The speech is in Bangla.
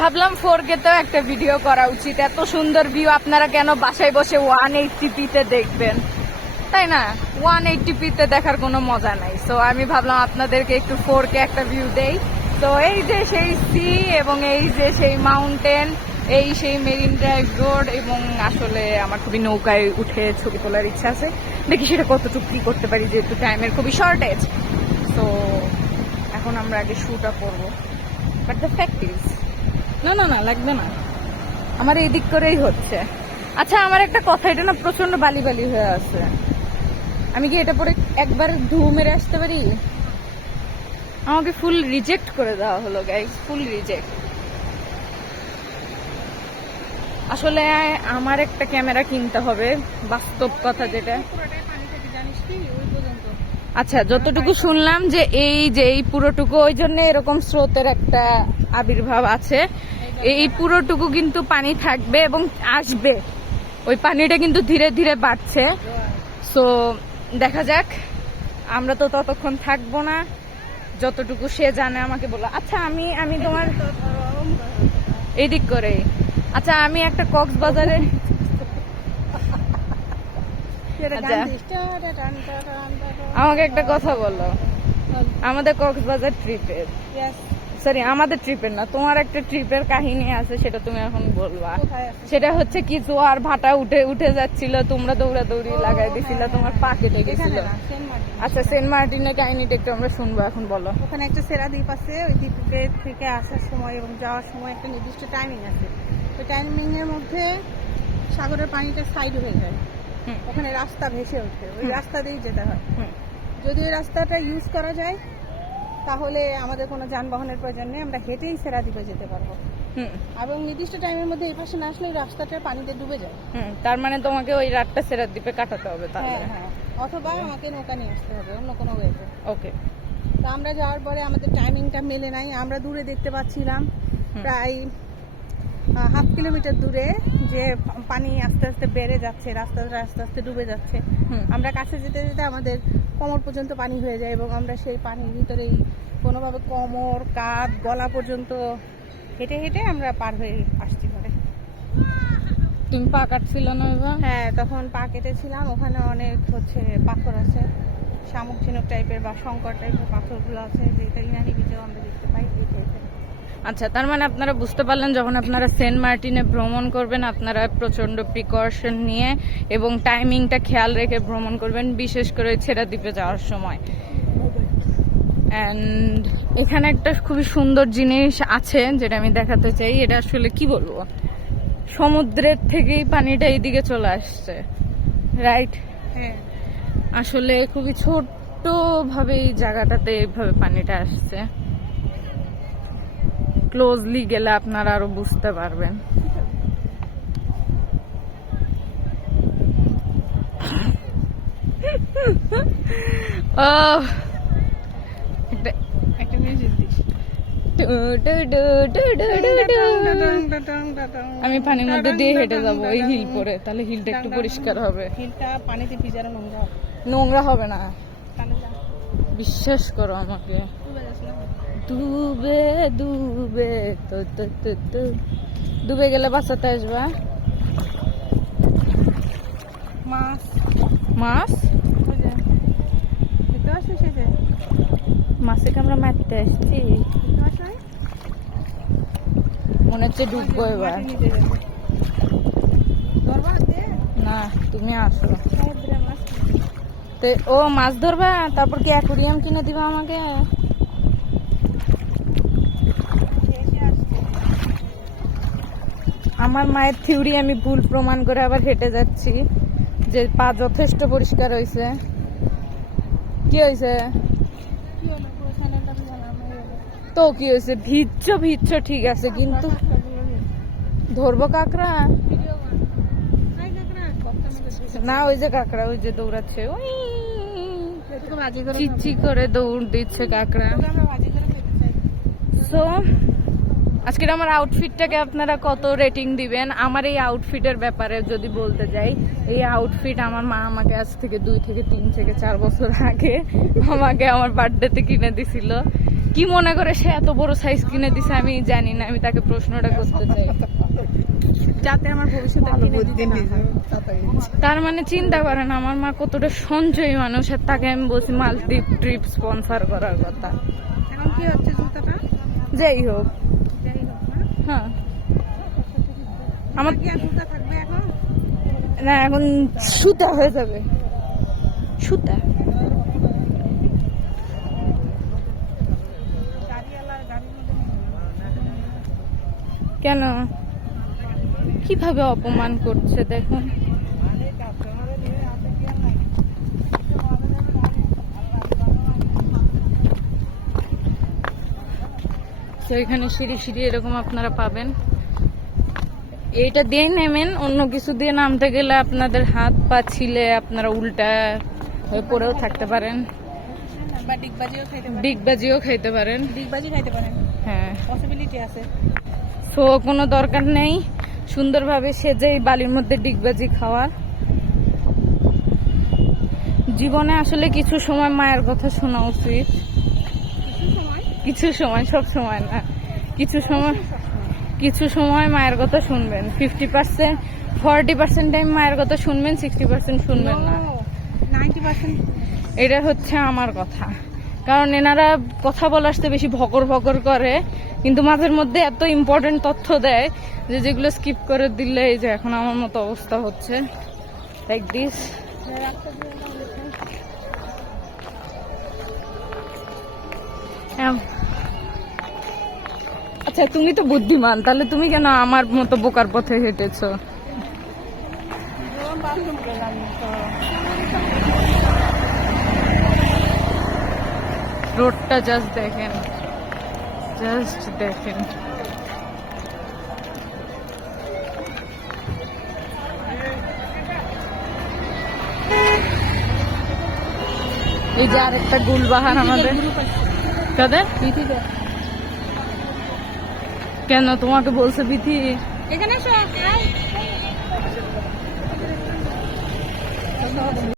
ভাবলাম 4K তেও একটা ভিডিও করা উচিত। এত সুন্দর ভিউ আপনারা কেন বাসায় বসে 180p তে দেখবেন, তাই না? 180p তে দেখার কোনো মজা নাই। সো আমি ভাবলাম আপনাদেরকে একটু 4K একটা ভিউ দেই। তো এই যে সেই সি এবং এই যে সেই মাউন্টেন, এই সেই মেরিন ড্রাইভ রোড, এবং আসলে আমার খুবই নৌকায় উঠে ছবি তোলার ইচ্ছা আছে। দেখি সেটা কতটুকু কি করতে পারি, যেহেতু টাইমের খুবই শর্টেজ। তো এখন আমরা আগে শুটা করবো। বাট দ্য ফ্যাক্ট ইজ, না না না লাগবে না, আমার এই দিক করেই হচ্ছে। আচ্ছা আমার একটা কথা, এটা না প্রচন্ড বালি বালি হয়ে আছে, আমি কি এটা পরে একবার ধু মেরে আসতে পারি? আমাকে ফুল রিজেক্ট করে দেওয়া হলো গাইস, ফুল রিজেক্ট। আসলে আমার একটা ক্যামেরা কিনতে হবে, বাস্তব কথা যেটা। আচ্ছা যতটুকু শুনলাম যে এই পুরোটুকু, ওই জন্য এরকম স্রোতের একটা আবির্ভাব আছে। এই পুরোটুকু কিন্তু পানি থাকবে এবং আসবে, ওই পানিটা কিন্তু ধীরে ধীরে বাড়ছে। সো দেখা যাক, আমরা তো ততক্ষণ থাকবো না, যতটুকু সে জানে আমাকে বলো। আচ্ছা আমি তোমার এই দিক করে, আচ্ছা আমি একটা কক্সবাজারে, আমাকে একটা কথা বলো, আমাদের কক্সবাজার ট্রিপের, সরি আমাদের ট্রিপের না, তোমার একটা ট্রিপের কাহিনী আছে, সেটা তুমি এখন বলবা। সেটা হচ্ছে কি, জোয়ার ভাটা উঠে উঠে যাচ্ছিল, তোমরা দৌড়াদৌড়ি লাগাই দিছিল, তোমার পা কেটে গেছিল। আচ্ছা সেন্ট মার্টিনের কাহিনীটা একটু আমরা শুনবো, এখন বলো। ওখানে একটা সেরা দ্বীপ আছে, ওই দ্বীপের থেকে আসার সময় এবং যাওয়ার সময় একটা নির্দিষ্ট টাইমিং আছে। ওই টাইমিং এর মধ্যে সাগরের পানিটা সাইড হয়ে যায়, ওখানে রাস্তা ভেসে ওঠে, ওই রাস্তা দিয়েই যেতে হয়। যদি ওই রাস্তাটা ইউজ করা যায় তাহলে আমাদের কোনো যানবাহনের প্রয়োজন নেই, আমরা হেঁটেই সেরা দ্বীপে যেতে পারবো। এবং নির্দিষ্ট টাইমের মধ্যে এই পাশে না আসলে রাস্তাটা পানিতে ডুবে যায়। তার মানে তোমাকে ওই রাতটা সেরা দ্বীপে কাটাতে হবে তাহলে। হ্যাঁ, অথবা আমাকে নৌকা নিয়ে আসতে হবে অন্য কোনো ওয়েতে। ওকে। তো আমরা যাওয়ার পরে আমাদের টাইমিংটা মেলে নাই, আমরা দূরে দেখতে পাচ্ছিলাম প্রায় 1/2 কিলোমিটার দূরে যে পানি আস্তে আস্তে বেড়ে যাচ্ছে, রাস্তাটা আস্তে আস্তে ডুবে যাচ্ছে। আমরা কাছে যেতে যেতে আমাদের কোমর পর্যন্ত পানি হয়ে যায় এবং আমরা সেই পানির ভিতরেই কোনোভাবে কোমর, কাঁধ, গলা পর্যন্ত হেঁটে হেঁটে আমরা পার হয়ে আসছি ঘরে। তুমি পা কাটছিল না এবার? হ্যাঁ, তখন পা কেটেছিলাম। ওখানে অনেক পাথর আছে, শামুক ঝিনুক টাইপের বা শঙ্কর টাইপের পাথরগুলো আছে, যেটা ইনানি বিচেও আমরা দেখতে পাই এই টাইপের। আচ্ছা তার মানে আপনারা বুঝতে পারলেন, যখন আপনারা সেন্ট মার্টিনে ভ্রমণ করবেন আপনারা প্রচন্ড প্রিকশন নিয়ে এবং টাইমিংটা খেয়াল রেখে ভ্রমণ করবেন, বিশেষ করে ছেড়া দ্বীপে যাওয়ার সময়। অ্যান্ড এখানে একটা খুবই সুন্দর জিনিস আছে যেটা আমি দেখাতে চাই। এটা আসলে কি বলবো, সমুদ্রের থেকেই পানিটা এইদিকে চলে আসছে, রাইট? হ্যাঁ, আসলে খুবই ছোট্ট ভাবে এই জায়গাটাতে এইভাবে পানিটা আসছে। ক্লোজলি গেলে আপনারা আরো বুঝতে পারবেন। একটা মিউজিক দিস। আমি পানির মধ্যে দিয়ে হেঁটে যাবো এই হিল পরে, তাহলে হিলটা একটু পরিষ্কার হবে। হিলটা পানিতে ভিজানো নোংরা হবে। নোংরা হবে না, তাহলে যা, বিশ্বাস করো আমাকে। ডুবে যাস না। ডুবে ডুবে তো তো তো তো ডুবে গেলে বাঁচাতে আসবা। মাছ মাছ ওই যে দেখতে পাচ্ছিস, সেই যে মাছকে আমরা মারতে আসছি, দেখতে পাচ্ছ না? মনে হচ্ছে ডুববো এবার। মাটি নিচে যাবে। ধরবা দে, না তুমি আসো। সমুদ্রের মাছ। তো ও মাছ ধরবা, তারপর কি অ্যাকুরিয়াম কিনে দিবা আমাকে? এসে আসছে। আমার মায়ের থিওরি আমি ভুল প্রমাণ করে আবার হেঁটে যাচ্ছি যে পা যথেষ্ট পরিষ্কার হয়েছে। কি হয়েছে? কি হলো, পুরো চ্যানেলটা ভিজানো হয়ে গেল। তো কি হয়েছে, ভিজছ ভিজছ ঠিক আছে, কিন্তু ধরবো কাঁকড়া ভিডিও বান নাই কাকড়া বর্তমানে দেখতে না, ওই যে কাঁকড়া ওই যে দৌড়াচ্ছে, ওই তোকে বাজি করে চিচি করে দৌড় দিচ্ছে কাঁকড়া। তোকে আমরা বাজি করে খেতে চাই। সো আজকের আমার আউটফিটটাকে আপনারা কত রেটিং দিবেন? আমার এই আউটফিটের ব্যাপারে যদি বলতে যাই, এই আউটফিট আমার মা আমাকে আজ থেকে 2 থেকে 3 থেকে 4 বছর আগে আমাকে আমার বার্থডেতে কিনে দিছিল। কি মনে করে সে এত বড় সাইজ কিনে দিছে আমি জানি না, আমি তাকে প্রশ্নটা করতে চাই। যাতে আমার ভবিষ্যতে কিনে দিতে না হয়। তার মানে চিন্তা করেন আমার মা কতটা সঞ্চয়ী মানুষ, আর তাকে আমি বলছি মাল্টি ট্রিপ স্পন্সর করার কথা। এখন কি হচ্ছে জুতাটা? যাই হোক, যাই হোক না, হ্যাঁ আমার কি আর জুতা থাকবে এখন? না এখন সুতা হয়ে যাবে, সুতা। গাড়িওয়ালার গাড়ির মধ্যে কেন কিভাবে অপমান করছে দেখুন। তো এখানে সিঁড়ি সিঁড়ি এরকম আপনারা পাবেন। এইটা দিয়ে নেমেন, অন্য কিছু দিয়ে নামতে গেলে আপনাদের হাত পা ছিলে আপনারা উল্টা হয়ে পড়েও থাকতে পারেন, বা ডিগবাজিও খাইতে পারেন। ডিগবাজিও খাইতে পারেন। ডিগবাজি খাইতে পারেন, হ্যাঁ, পসিবিলিটি আছে। সো কোনো দরকার নেই সুন্দরভাবে সেজে এই বালির মধ্যে ডিগবাজি খাওয়ার। জীবনে আসলে কিছু সময় মায়ের কথা শোনা উচিত, কিছু সময়, সব সময় না, কিছু সময় মায়ের কথা শুনবেন। 50% 40% টাইম মায়ের কথা শুনবেন, 60% শুনবেন না। 90% এটা হচ্ছে আমার কথা, কারণ এনারা কথা বলাতে বেশি ভকর ভকর করে, কিন্তু মাঝের মধ্যে এত ইম্পর্টেন্ট তথ্য দেয় যে যেগুলো স্কিপ করে দিলে এই যে এখন আমার মতো অবস্থা হচ্ছে, লাইক দিস। আচ্ছা তুমি তো বুদ্ধিমান, তাহলে তুমি কেন আমার মতো বোকার পথে হেঁটেছো? বাথরুম গেলাম তো। রোডটা জাস্ট দেখেন, জাস্ট দেখেন। এই যে আরেকটা গুলবাহার আমাদের কাদের। কেন তোমাকে বলছে বিথি? এখানে এসো।